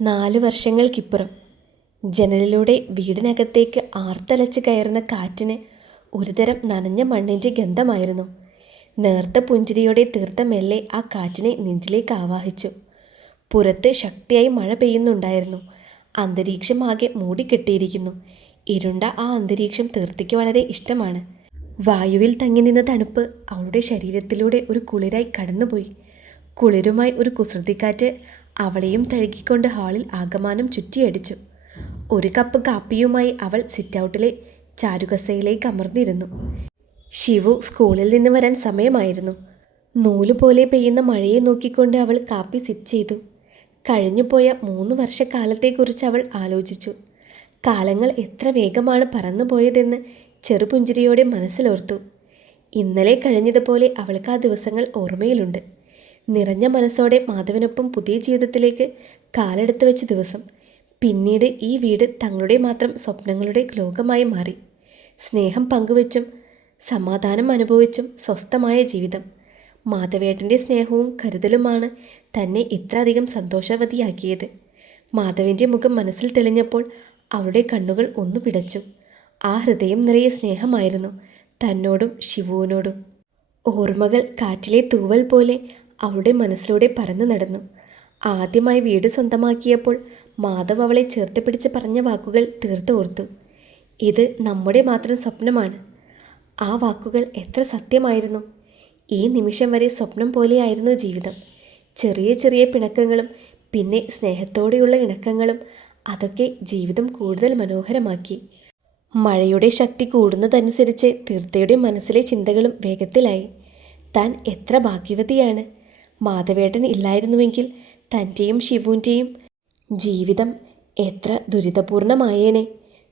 4 വർഷങ്ങൾക്കിപ്പുറം ജനലിലൂടെ വീടിനകത്തേക്ക് ആർത്തലച്ച് കയറുന്ന കാറ്റിന് ഒരുതരം നനഞ്ഞ മണ്ണിൻ്റെ ഗന്ധമായിരുന്നു. നേർത്ത പുഞ്ചിരിയോടെ തീർത്ത മെല്ലെ ആ കാറ്റിനെ നെഞ്ചിലേക്ക് ആവാഹിച്ചു. പുറത്ത് ശക്തിയായി മഴ പെയ്യുന്നുണ്ടായിരുന്നു. അന്തരീക്ഷമാകെ മൂടിക്കെട്ടിയിരിക്കുന്നു. ഇരുണ്ട ആ അന്തരീക്ഷം തീർത്തയ്ക്ക് വളരെ ഇഷ്ടമാണ്. വായുവിൽ തങ്ങി നിന്ന തണുപ്പ് അവളുടെ ശരീരത്തിലൂടെ ഒരു കുളിരായി കടന്നുപോയി. കുളിരുമായി ഒരു കുസൃതിക്കാറ്റ് അവളെയും തഴുകിക്കൊണ്ട് ഹാളിൽ ആകമാനം ചുറ്റിയടിച്ചു. ഒരു കപ്പ് കാപ്പിയുമായി അവൾ സിറ്റൗട്ടിലെ ചാരുകസയിലേക്ക് അമർന്നിരുന്നു. ശിവു സ്കൂളിൽ നിന്ന് വരാൻ സമയമായിരുന്നു. നൂലുപോലെ പെയ്യുന്ന മഴയെ നോക്കിക്കൊണ്ട് അവൾ കാപ്പി സിപ്പ് ചെയ്തു. കഴിഞ്ഞുപോയ 3 വർഷക്കാലത്തെക്കുറിച്ച് അവൾ ആലോചിച്ചു. കാലങ്ങൾ എത്ര വേഗമാണ് പറന്നുപോയതെന്ന് ചെറുപുഞ്ചിരിയോടെ മനസ്സിലോർത്തു. ഇന്നലെ കഴിഞ്ഞതുപോലെ അവൾക്ക് ആ ദിവസങ്ങൾ ഓർമ്മയിലുണ്ട്. നിറഞ്ഞ മനസ്സോടെ മാധവനൊപ്പം പുതിയ ജീവിതത്തിലേക്ക് കാലെടുത്ത് വെച്ച ദിവസം. പിന്നീട് ഈ വീട് തങ്ങളുടെ മാത്രം സ്വപ്നങ്ങളുടെ ലോകമായി മാറി. സ്നേഹം പങ്കുവച്ചും സമാധാനം അനുഭവിച്ചും സ്വസ്ഥമായ ജീവിതം. മാധവേട്ടൻ്റെ സ്നേഹവും കരുതലുമാണ് തന്നെ ഇത്ര അധികം സന്തോഷവതിയാക്കിയത്. മാധവൻ്റെ മുഖം മനസ്സിൽ തെളിഞ്ഞപ്പോൾ അവളുടെ കണ്ണുകൾ ഒന്നു പിടച്ചു. ആ ഹൃദയം നിറയെ സ്നേഹമായിരുന്നു തന്നോടും ശിവുവിനോടും. ഓർമ്മകൾ കാറ്റിലെ തൂവൽ പോലെ അവളുടെ മനസ്സിലൂടെ പറന്നു നടന്നു. ആദ്യമായി വീട് സ്വന്തമാക്കിയപ്പോൾ മാധവ് അവളെ ചേർത്ത് പിടിച്ച് പറഞ്ഞ വാക്കുകൾ തീർത്തോർത്തു. ഇത് നമ്മുടെ മാത്രം സ്വപ്നമാണ്. ആ വാക്കുകൾ എത്ര സത്യമായിരുന്നു. ഈ നിമിഷം വരെ സ്വപ്നം പോലെയായിരുന്നു ജീവിതം. ചെറിയ ചെറിയ പിണക്കങ്ങളും പിന്നെ സ്നേഹത്തോടെയുള്ള ഇണക്കങ്ങളും അതൊക്കെ ജീവിതം കൂടുതൽ മനോഹരമാക്കി. മഴയുടെ ശക്തി കൂടുന്നതനുസരിച്ച് തീർത്ഥയുടെ മനസ്സിലെ ചിന്തകളും വേഗത്തിലായി. താൻ എത്ര ഭാഗ്യവതിയാണ്. മാധവേട്ടൻ ഇല്ലായിരുന്നുവെങ്കിൽ തൻ്റെയും ശിവുവിൻ്റെയും ജീവിതം എത്ര ദുരിതപൂർണമായേനെ.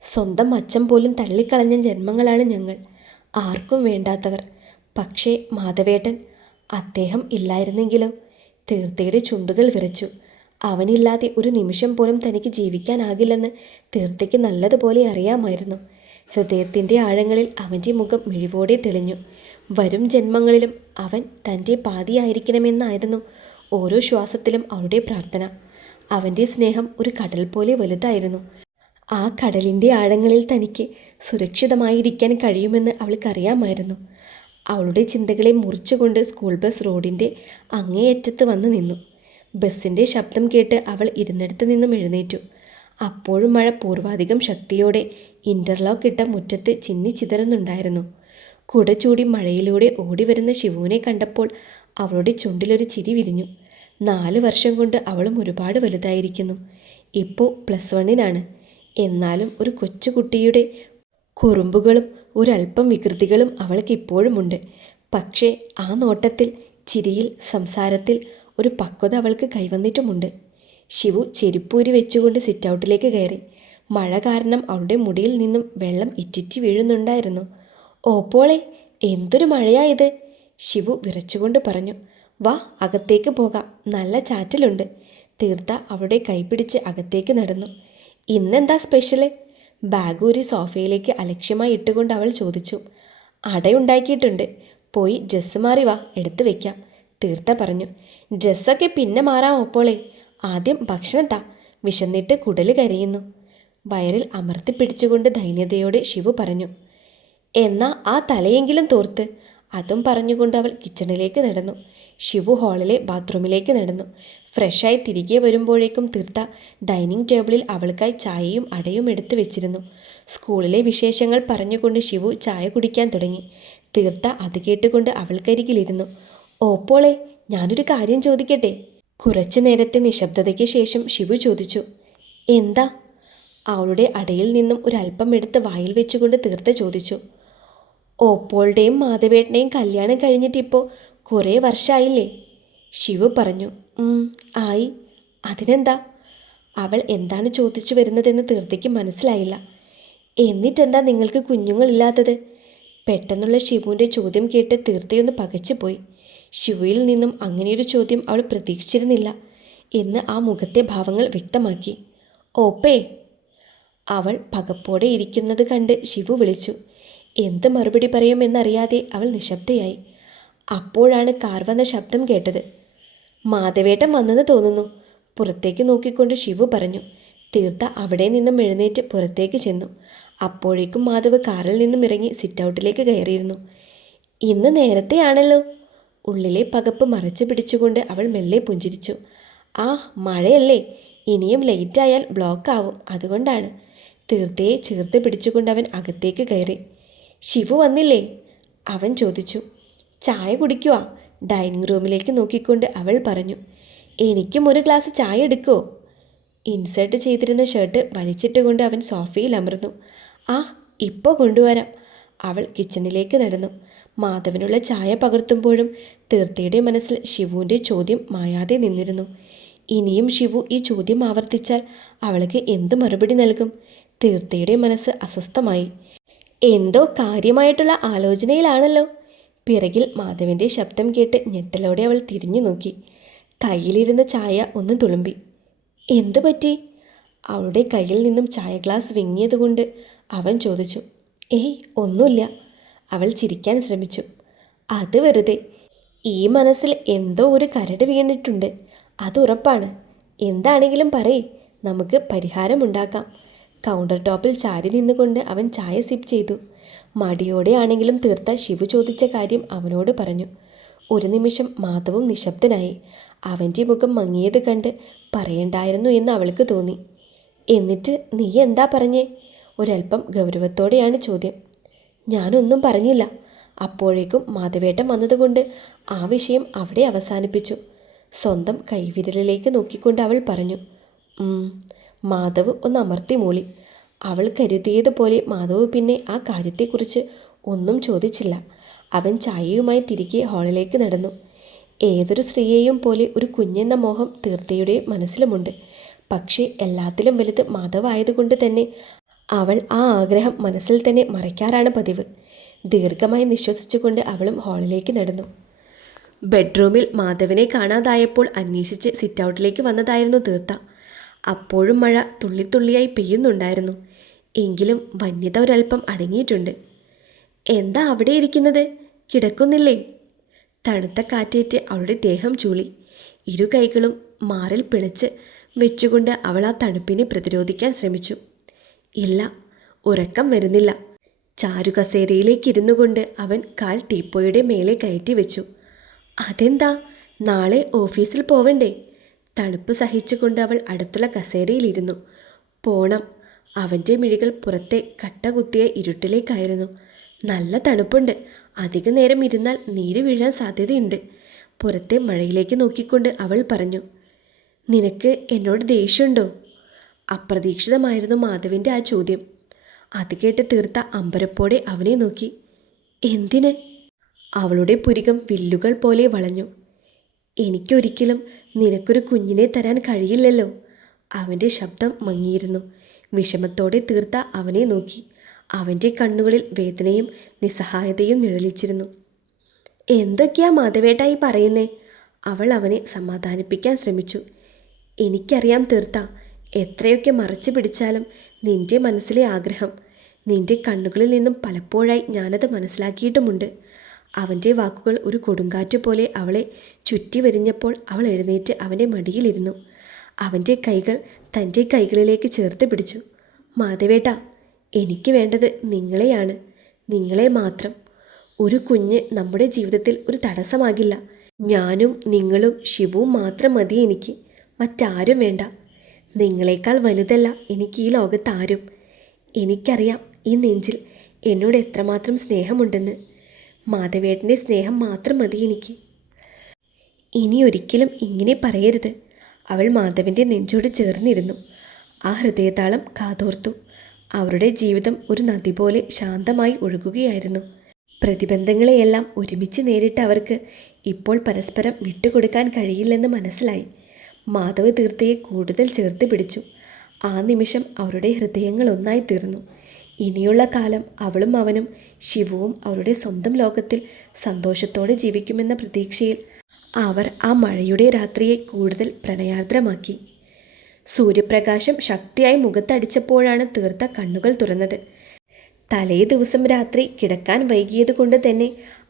സ്വന്തം അച്ഛൻ പോലും തള്ളിക്കളഞ്ഞ ജന്മങ്ങളാണ് ഞങ്ങൾ, ആർക്കും വേണ്ടാത്തവർ. പക്ഷേ മാധവേട്ടൻ, അദ്ദേഹം ഇല്ലായിരുന്നെങ്കിലോ? തീർത്ഥയുടെ ചുണ്ടുകൾ വിറച്ചു. അവനില്ലാതെ ഒരു നിമിഷം പോലും തനിക്ക് ജീവിക്കാനാകില്ലെന്ന് തീർത്ഥയ്ക്ക് നല്ലതുപോലെ അറിയാമായിരുന്നു. ഹൃദയത്തിൻ്റെ ആഴങ്ങളിൽ അവൻ്റെ മുഖം മിഴിവോടെ തെളിഞ്ഞു. വരും ജന്മങ്ങളിലും അവൻ തൻ്റെ പാതിയായിരിക്കണമെന്നായിരുന്നു ഓരോ ശ്വാസത്തിലും അവളുടെ പ്രാർത്ഥന. അവൻ്റെ സ്നേഹം ഒരു കടൽ പോലെ വലുതായിരുന്നു. ആ കടലിൻ്റെ ആഴങ്ങളിൽ തനിക്ക് സുരക്ഷിതമായിരിക്കാൻ കഴിയുമെന്ന് അവൾക്കറിയാമായിരുന്നു. അവളുടെ ചിന്തകളെ മുറിച്ചുകൊണ്ട് സ്കൂൾ ബസ് റോഡിൻ്റെ അങ്ങേയറ്റത്ത് വന്നു നിന്നു. ബസ്സിൻ്റെ ശബ്ദം കേട്ട് അവൾ ഇരുന്നിടത്ത് നിന്നും എഴുന്നേറ്റു. അപ്പോഴും മഴ പൂർവാധികം ശക്തിയോടെ ഇൻ്റർലോക്ക് ഇട്ട മുറ്റത്ത് ചിന്നിച്ചിതറുന്നുണ്ടായിരുന്നു. കുട ചൂടി മഴയിലൂടെ ഓടിവരുന്ന ശിവുവിനെ കണ്ടപ്പോൾ അവളുടെ ചുണ്ടിലൊരു ചിരി വിരിഞ്ഞു. 4 വർഷം കൊണ്ട് അവളും ഒരുപാട് വലുതായിരിക്കുന്നു. ഇപ്പോൾ +1-നാണ്. എന്നാലും ഒരു കൊച്ചുകുട്ടിയുടെ കുറുമ്പുകളും ഒരല്പം വികൃതികളും അവൾക്ക് ഇപ്പോഴുമുണ്ട്. പക്ഷേ ആ നോട്ടത്തിൽ, ചിരിയിൽ, സംസാരത്തിൽ ഒരു പക്വത അവൾക്ക് കൈവന്നിട്ടുമുണ്ട്. ശിവു ചെരുപ്പൂരി വെച്ചുകൊണ്ട് സിറ്റൗട്ടിലേക്ക് കയറി. മഴ കാരണം അവളുടെ മുടിയിൽ നിന്നും വെള്ളം ഇറ്റിറ്റി വീഴുന്നുണ്ടായിരുന്നു. ഓപ്പോളെ, എന്തൊരു മഴയായത്! ശിവു വിറച്ചുകൊണ്ട് പറഞ്ഞു. വാ, അകത്തേക്ക് പോകാം, നല്ല ചാറ്റലുണ്ട്. തീർത്ത അവളുടെ കൈപിടിച്ച് അകത്തേക്ക് നടന്നു. ഇന്നെന്താ സ്പെഷ്യല്? ബാഗ് ഒരു സോഫയിലേക്ക് അലക്ഷ്യമായി ഇട്ടുകൊണ്ട് അവൾ ചോദിച്ചു. അടയുണ്ടാക്കിയിട്ടുണ്ട്, പോയി ഡ്രസ്സ് മാറി വാ, എടുത്തു വെക്കാം, തീർത്ത പറഞ്ഞു. ഡ്രസ്സൊക്കെ പിന്നെ മാറാം ഓപ്പോളെ, ആദ്യം ഭക്ഷണം താ, വിശന്നിട്ട് കുടല് കരയുന്നു. വയറിൽ അമർത്തിപ്പിടിച്ചുകൊണ്ട് ദൈന്യതയോടെ ശിവു പറഞ്ഞു. എന്നാ ആ തലയെങ്കിലും തോർത്ത്. അതും പറഞ്ഞുകൊണ്ട് അവൾ കിച്ചണിലേക്ക് നടന്നു. ശിവു ഹാളിലെ ബാത്റൂമിലേക്ക് നടന്നു. ഫ്രഷായി തിരികെ വരുമ്പോഴേക്കും തീർത്ത ഡൈനിങ് ടേബിളിൽ അവൾക്കായി ചായയും അടയും എടുത്തു വെച്ചിരുന്നു. സ്കൂളിലെ വിശേഷങ്ങൾ പറഞ്ഞുകൊണ്ട് ശിവു ചായ കുടിക്കാൻ തുടങ്ങി. തീർത്ത അത് കേട്ടുകൊണ്ട് അവൾക്കരികിലിരുന്നു. ഓപ്പോളെ, ഞാനൊരു കാര്യം ചോദിക്കട്ടെ? കുറച്ചു നേരത്തെ നിശബ്ദതയ്ക്ക് ശേഷം ശിവു ചോദിച്ചു. എന്താ? അവളുടെ അടയിൽ നിന്നും ഒരല്പം എടുത്ത് വായിൽ വെച്ചുകൊണ്ട് തീർത്ത ചോദിച്ചു. ഓപ്പോളുടെയും മാധവേട്ടനെയും കല്യാണം കഴിഞ്ഞിട്ടിപ്പോൾ കുറേ വർഷമായില്ലേ? ശിവു പറഞ്ഞു. ആയി. അതിനെന്താ? അവൾ എന്താണ് ചോദിച്ചു വരുന്നതെന്ന് തീർത്തയ്ക്ക് മനസ്സിലായില്ല. എന്നിട്ടെന്താ നിങ്ങൾക്ക് കുഞ്ഞുങ്ങളില്ലാത്തത്? പെട്ടെന്നുള്ള ശിവുവിൻ്റെ ചോദ്യം കേട്ട് തീർത്തയൊന്ന് പകച്ചുപോയി. ശിവുവിൽ നിന്നും അങ്ങനെയൊരു ചോദ്യം അവൾ പ്രതീക്ഷിച്ചിരുന്നില്ല എന്ന് ആ മുഖത്തെ ഭാവങ്ങൾ വ്യക്തമാക്കി. ഓപ്പേ! അവൾ പകപ്പോടെ ഇരിക്കുന്നത് കണ്ട് ശിവു വിളിച്ചു. എന്ത് മറുപടി പറയുമെന്നറിയാതെ അവൾ നിശബ്ദയായി. അപ്പോഴാണ് കാർ വന്ന ശബ്ദം കേട്ടത്. മാധവേട്ടൻ വന്നെന്ന് തോന്നുന്നു, പുറത്തേക്ക് നോക്കിക്കൊണ്ട് ശിവു പറഞ്ഞു. തീർത്ത അവിടെ നിന്നും എഴുന്നേറ്റ് പുറത്തേക്ക് ചെന്നു. അപ്പോഴേക്കും മാധവ് കാറിൽ നിന്നും ഇറങ്ങി സിറ്റൗട്ടിലേക്ക് കയറിയിരുന്നു. ഇന്ന് നേരത്തെയാണല്ലോ. ഉള്ളിലെ പകപ്പ് മറച്ചു പിടിച്ചുകൊണ്ട് അവൾ മെല്ലെ പുഞ്ചിരിച്ചു. ആ മഴയല്ലേ, ഇനിയും ലേറ്റായാൽ ബ്ലോക്ക് ആവും, അതുകൊണ്ടാണ്. തീർത്തയെ ചേർത്ത് പിടിച്ചുകൊണ്ട് അവൻ അകത്തേക്ക് കയറി. ശിവു വന്നില്ലേ? അവൻ ചോദിച്ചു. ചായ കുടിക്കുവാ, ഡൈനിങ് റൂമിലേക്ക് നോക്കിക്കൊണ്ട് അവൾ പറഞ്ഞു. എനിക്കും ഒരു ഗ്ലാസ് ചായ എടുക്കുമോ? ഇൻസേർട്ട് ചെയ്തിരുന്ന ഷർട്ട് വലിച്ചിട്ടുകൊണ്ട് അവൻ സോഫയിൽ അമർന്നു. ആ, ഇപ്പോൾ കൊണ്ടുവരാം. അവൾ കിച്ചണിലേക്ക് നടന്നു. മാധവനുള്ള ചായ പകർത്തുമ്പോഴും തീർത്തയുടെ മനസ്സിൽ ശിവുവിൻ്റെ ചോദ്യം മായാതെ നിന്നിരുന്നു. ഇനിയും ശിവു ഈ ചോദ്യം ആവർത്തിച്ചാൽ അവൾക്ക് എന്ത് മറുപടി നൽകും? തീർത്തയുടെ മനസ്സ് അസ്വസ്ഥമായി. എന്തോ കാര്യമായിട്ടുള്ള ആലോചനയിലാണല്ലോ. പിറകിൽ മാധവൻ്റെ ശബ്ദം കേട്ട് ഞെട്ടലോടെ അവൾ തിരിഞ്ഞു നോക്കി. കയ്യിലിരുന്ന ചായ ഒന്ന് തുളുമ്പി. എന്തു പറ്റി? അവളുടെ കയ്യിൽ നിന്നും ചായ ഗ്ലാസ് വിങ്ങിയതുകൊണ്ട് അവൻ ചോദിച്ചു. ഏയ്, ഒന്നുമില്ല. അവൾ ചിരിക്കാൻ ശ്രമിച്ചു. അത് വെറുതെ. ഈ മനസ്സിൽ എന്തോ ഒരു കരട് വീണിട്ടുണ്ട്, അതുറപ്പാണ്. എന്താണെങ്കിലും പറയ്, നമുക്ക് പരിഹാരമുണ്ടാക്കാം. കൗണ്ടർ ടോപ്പിൽ ചാരി നിന്നുകൊണ്ട് അവൻ ചായ സിപ്പ് ചെയ്തു. മടിയോടെയാണെങ്കിലും തീർത്ത ശിവു ചോദിച്ച കാര്യം അവനോട് പറഞ്ഞു. ഒരു നിമിഷം മാധവും നിശബ്ദനായി. അവൻ്റെ മുഖം മങ്ങിയത് കണ്ട് പറയണ്ടായിരുന്നു എന്ന് അവൾക്ക് തോന്നി. എന്നിട്ട് നീ എന്താ പറഞ്ഞേ? ഒരല്പം ഗൗരവത്തോടെയാണ് ചോദ്യം. ഞാനൊന്നും പറഞ്ഞില്ല. അപ്പോഴേക്കും മാധവേട്ടൻ വന്നതുകൊണ്ട് ആ വിഷയം അവിടെ അവസാനിപ്പിച്ചു. സ്വന്തം കൈവിരലിലേക്ക് നോക്കിക്കൊണ്ട് അവൾ പറഞ്ഞു. മാധവ് ഒന്ന് അമർത്തി മൂളി. അവൾ കരുതിയതുപോലെ മാധവ് പിന്നെ ആ കാര്യത്തെക്കുറിച്ച് ഒന്നും ചോദിച്ചില്ല. അവൻ ചായയുമായി തിരികെ ഹാളിലേക്ക് നടന്നു. ഏതൊരു സ്ത്രീയെയും പോലെ ഒരു കുഞ്ഞെന്ന മോഹം തീർത്തയുടെ മനസ്സിലുമുണ്ട്. പക്ഷേ എല്ലാത്തിലും വലുത് മാധവായതുകൊണ്ട് തന്നെ അവൾ ആ ആഗ്രഹം മനസ്സിൽ തന്നെ മറയ്ക്കാറാണ് പതിവ്. ദീർഘമായി നിശ്വസിച്ചുകൊണ്ട് അവളും ഹാളിലേക്ക് നടന്നു. ബെഡ്റൂമിൽ മാധവനെ കാണാതായപ്പോൾ അന്വേഷിച്ച് സിറ്റൗട്ടിലേക്ക് വന്നതായിരുന്നു തീർത്ത. അപ്പോഴും മഴ തുള്ളിത്തുള്ളിയായി പെയ്യുന്നുണ്ടായിരുന്നു. എങ്കിലും വന്യത ഒരൽപ്പം അടങ്ങിയിട്ടുണ്ട്. എന്താ അവിടെ ഇരിക്കുന്നത്? കിടക്കുന്നില്ലേ? തണുത്ത കാറ്റേറ്റ് അവളുടെ ദേഹം ചൂളി. ഇരു കൈകളും മാറിൽ പിളച്ച് വെച്ചുകൊണ്ട് അവൾ ആ തണുപ്പിനെ പ്രതിരോധിക്കാൻ ശ്രമിച്ചു. ഇല്ല, ഉറക്കം വരുന്നില്ല. ചാരുകസേരയിലേക്ക് ഇരുന്നു കൊണ്ട് അവൻ കാൽ ടീപ്പോയുടെ മേലെ കയറ്റി വെച്ചു. അതെന്താ? നാളെ ഓഫീസിൽ പോവണ്ടേ? തണുപ്പ് സഹിച്ചുകൊണ്ട് അവൾ അടുത്തുള്ള കസേരയിലിരുന്നു. പോണം. അവൻ്റെ മിഴികൾ പുറത്തെ കട്ട കുത്തിയ ഇരുട്ടിലേക്കായിരുന്നു. നല്ല തണുപ്പുണ്ട്. അധിക നേരം ഇരുന്നാൽ നീര് വീഴാൻ സാധ്യതയുണ്ട്. പുറത്തെ മഴയിലേക്ക് നോക്കിക്കൊണ്ട് അവൾ പറഞ്ഞു. നിനക്ക് എന്നോട് ദേഷ്യമുണ്ടോ? അപ്രതീക്ഷിതമായിരുന്നു മാധവിൻ്റെ ആ ചോദ്യം. അത് കേട്ട് തീർത്ത അമ്പരപ്പോടെ അവനെ നോക്കി. എന്തിന്? അവളുടെ പുരികം വില്ലുകൾ പോലെ വളഞ്ഞു. എനിക്കൊരിക്കലും നിനക്കൊരു കുഞ്ഞിനെ തരാൻ കഴിയില്ലല്ലോ. അവൻ്റെ ശബ്ദം മങ്ങിയിരുന്നു. വിഷമത്തോടെ തീർത്ത അവനെ നോക്കി. അവൻ്റെ കണ്ണുകളിൽ വേദനയും നിസ്സഹായതയും നിഴലിച്ചിരുന്നു. എന്തൊക്കെയാ മാധവേട്ടായി പറയുന്നേ? അവൾ അവനെ സമാധാനിപ്പിക്കാൻ ശ്രമിച്ചു. എനിക്കറിയാം തീർത്ത, എത്രയൊക്കെ മറച്ചു പിടിച്ചാലും നിന്റെ മനസ്സിലെ ആഗ്രഹം. നിന്റെ കണ്ണുകളിൽ നിന്നും പലപ്പോഴായി ഞാനത് മനസ്സിലാക്കിയിട്ടുമുണ്ട്. അവൻ്റെ വാക്കുകൾ ഒരു കൊടുങ്കാറ്റ് പോലെ അവളെ ചുറ്റി വരിഞ്ഞപ്പോൾ അവൾ എഴുന്നേറ്റ് അവൻ്റെ മടിയിലിരുന്നു. അവൻ്റെ കൈകൾ തൻ്റെ കൈകളിലേക്ക് ചേർത്ത് പിടിച്ചു. മാധവേട്ട, എനിക്ക് വേണ്ടത് നിങ്ങളെയാണ്, നിങ്ങളെ മാത്രം. ഒരു കുഞ്ഞ് നമ്മുടെ ജീവിതത്തിൽ ഒരു തടസ്സമാകില്ല. ഞാനും നിങ്ങളും ശിവവും മാത്രം മതി എനിക്ക്. മറ്റാരും വേണ്ട. നിങ്ങളെക്കാൾ വലുതല്ല എനിക്ക് ഈ ലോകത്താരും. എനിക്കറിയാം ഈ നെഞ്ചിൽ എന്നോട് എത്രമാത്രം സ്നേഹമുണ്ടെന്ന്. മാധവേട്ടൻ്റെ സ്നേഹം മാത്രം മതി എനിക്ക്. ഇനി ഒരിക്കലും ഇങ്ങനെ പറയരുത്. അവൾ മാധവൻ്റെ നെഞ്ചോട് ചേർന്നിരുന്നു. ആ ഹൃദയതാളം കാതോർത്തു. അവരുടെ ജീവിതം ഒരു നദി പോലെ ശാന്തമായി ഒഴുകുകയായിരുന്നു. പ്രതിബന്ധങ്ങളെയെല്ലാം ഒരുമിച്ച് നേരിട്ട് അവർക്ക് ഇപ്പോൾ പരസ്പരം വിട്ടുകൊടുക്കാൻ കഴിയില്ലെന്ന് മനസ്സിലായി. മാധവ് തീർത്തയെ കൂടുതൽ ചേർത്ത് പിടിച്ചു. ആ നിമിഷം അവരുടെ ഹൃദയങ്ങൾ ഒന്നായി തീർന്നു. ഇനിയുള്ള കാലം അവളും അവനും ശിവുവും അവരുടെ സ്വന്തം ലോകത്തിൽ സന്തോഷത്തോടെ ജീവിക്കുമെന്ന പ്രതീക്ഷയിൽ അവർ ആ മഴയുടെ രാത്രിയെ കൂടുതൽ പ്രണയാർദ്രമാക്കി. സൂര്യപ്രകാശം ശക്തിയായി മുഖത്തടിച്ചപ്പോഴാണ് തീർത്ത കണ്ണുകൾ തുറന്നത്. തലേ ദിവസം രാത്രി കിടക്കാൻ വൈകിയത് കൊണ്ട് തന്നെ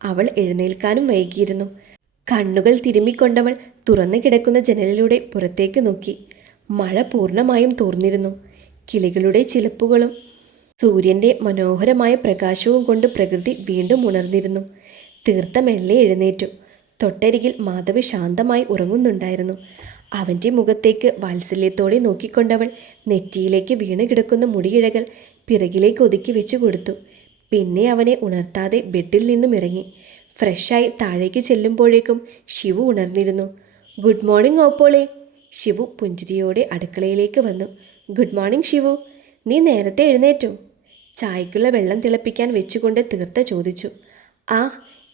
അവൾ എഴുന്നേൽക്കാനും വൈകിയിരുന്നു. കണ്ണുകൾ തിരുമ്മിക്കൊണ്ടവൾ തുറന്നു കിടക്കുന്ന ജനലിലൂടെ പുറത്തേക്ക് നോക്കി. മഴ പൂർണ്ണമായും തോർന്നിരുന്നു. കിളികളുടെ ചിലപ്പുകളും സൂര്യൻ്റെ മനോഹരമായ പ്രകാശവും കൊണ്ട് പ്രകൃതി വീണ്ടും ഉണർന്നിരുന്നു. തീർത്ത മെല്ലെ എഴുന്നേറ്റു. തൊട്ടരികിൽ മാധവ് ശാന്തമായി ഉറങ്ങുന്നുണ്ടായിരുന്നു. അവൻ്റെ മുഖത്തേക്ക് വാത്സല്യത്തോടെ നോക്കിക്കൊണ്ടവൾ നെറ്റിയിലേക്ക് വീണ് കിടക്കുന്ന മുടിയിഴകൾ പിറകിലേക്ക് ഒതുക്കി വെച്ചു കൊടുത്തു. പിന്നെ അവനെ ഉണർത്താതെ ബെഡിൽ നിന്നും ഇറങ്ങി. ഫ്രഷായി താഴേക്ക് ചെല്ലുമ്പോഴേക്കും ശിവു ഉണർന്നിരുന്നു. ഗുഡ് മോർണിംഗ് ഓപ്പോളെ. ശിവു പുഞ്ചിരിയോടെ അടുക്കളയിലേക്ക് വന്നു. ഗുഡ് മോർണിംഗ് ശിവു, നീ നേരത്തെ എഴുന്നേറ്റോ? ചായക്കുള്ള വെള്ളം തിളപ്പിക്കാൻ വെച്ചുകൊണ്ട് തീർത്ത ചോദിച്ചു. ആ,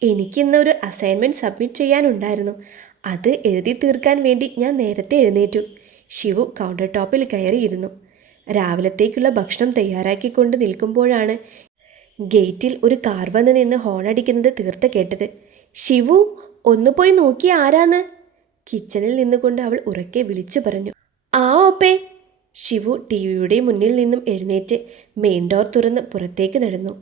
എനിക്കിന്നൊരു അസൈൻമെൻറ്റ് സബ്മിറ്റ് ചെയ്യാനുണ്ടായിരുന്നു. അത് എഴുതി തീർക്കാൻ വേണ്ടി ഞാൻ നേരത്തെ എഴുന്നേറ്റു. ശിവു കൗണ്ടർ ടോപ്പിൽ കയറിയിരുന്നു. രാവിലത്തേക്കുള്ള ഭക്ഷണം തയ്യാറാക്കിക്കൊണ്ട് നിൽക്കുമ്പോഴാണ് ഗേറ്റിൽ ഒരു കാർ വന്ന് നിന്ന് ഹോണടിക്കുന്നത് തീർത്ത കേട്ടത്. ശിവു, ഒന്ന് പോയി നോക്കി ആരാന്ന്? കിച്ചണിൽ നിന്നുകൊണ്ട് അവൾ ഉറക്കെ വിളിച്ചു പറഞ്ഞു. ആ ഓപ്പേ. ശിവു ടിവിയുടെ മുന്നിൽ നിന്നും എഴുന്നേറ്റ് മെയിൻ ഡോർ തുറന്ന് പുറത്തേക്ക് നടന്നു.